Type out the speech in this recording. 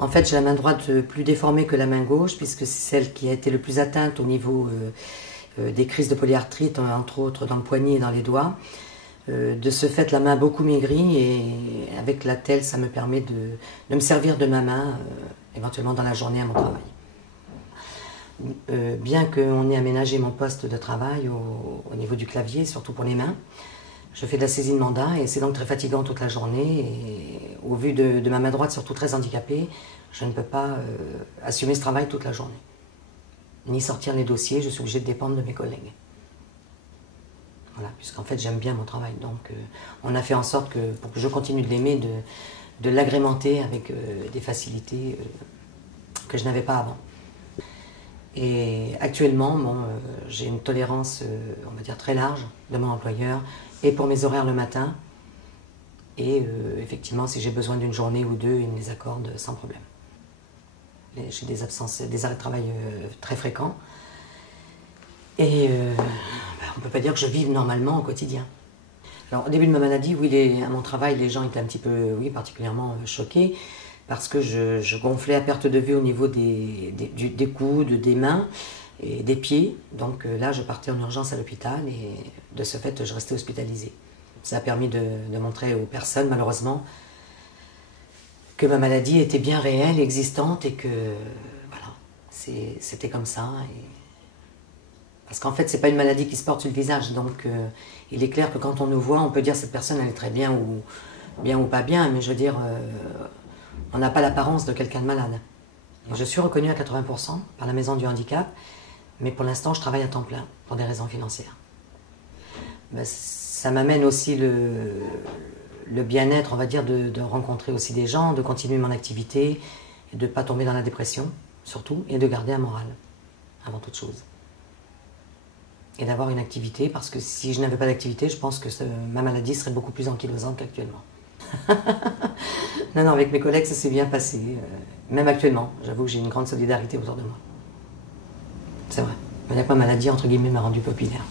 En fait, j'ai la main droite plus déformée que la main gauche, puisque c'est celle qui a été le plus atteinte au niveau des crises de polyarthrite, entre autres dans le poignet et dans les doigts. De ce fait, la main a beaucoup maigri et avec la telle, ça me permet de me servir de ma main, éventuellement dans la journée à mon travail. Bien qu'on ait aménagé mon poste de travail au niveau du clavier, surtout pour les mains, je fais de la saisie de mandat et c'est donc très fatigant toute la journée. Et au vu de ma main droite, surtout très handicapée, je ne peux pas assumer ce travail toute la journée. Ni sortir les dossiers, je suis obligée de dépendre de mes collègues. Voilà, puisqu'en fait j'aime bien mon travail. Donc on a fait en sorte que, pour que je continue de l'aimer, de l'agrémenter avec des facilités que je n'avais pas avant. Et actuellement, j'ai une tolérance, on va dire, très large de mon employeur, et pour mes horaires le matin, et effectivement, si j'ai besoin d'une journée ou deux, il me les accorde sans problème. J'ai des absences, des arrêts de travail très fréquents, et on ne peut pas dire que je vive normalement au quotidien. Alors, au début de ma maladie, oui, à mon travail, les gens étaient un petit peu, oui, particulièrement choqués, parce que je gonflais à perte de vue au niveau des coudes, des mains et des pieds. Donc là, je partais en urgence à l'hôpital et de ce fait, je restais hospitalisée. Ça a permis de montrer aux personnes, malheureusement, que ma maladie était bien réelle, existante et que, voilà, c'était comme ça. Parce qu'en fait, c'est pas une maladie qui se porte sur le visage. Donc il est clair que quand on nous voit, on peut dire cette personne, elle est très bien ou pas bien, mais je veux dire... on n'a pas l'apparence de quelqu'un de malade. Et je suis reconnue à 80% par la Maison du Handicap, mais pour l'instant, je travaille à temps plein, pour des raisons financières. Ben, ça m'amène aussi le bien-être, on va dire, de rencontrer aussi des gens, de continuer mon activité, et de ne pas tomber dans la dépression, surtout, et de garder un moral, avant toute chose. Et d'avoir une activité, parce que si je n'avais pas d'activité, je pense que ma maladie serait beaucoup plus ankylosante qu'actuellement. Non, avec mes collègues, ça s'est bien passé. Même actuellement, j'avoue que j'ai une grande solidarité autour de moi. C'est vrai. Ma maladie, entre guillemets, m'a rendu populaire.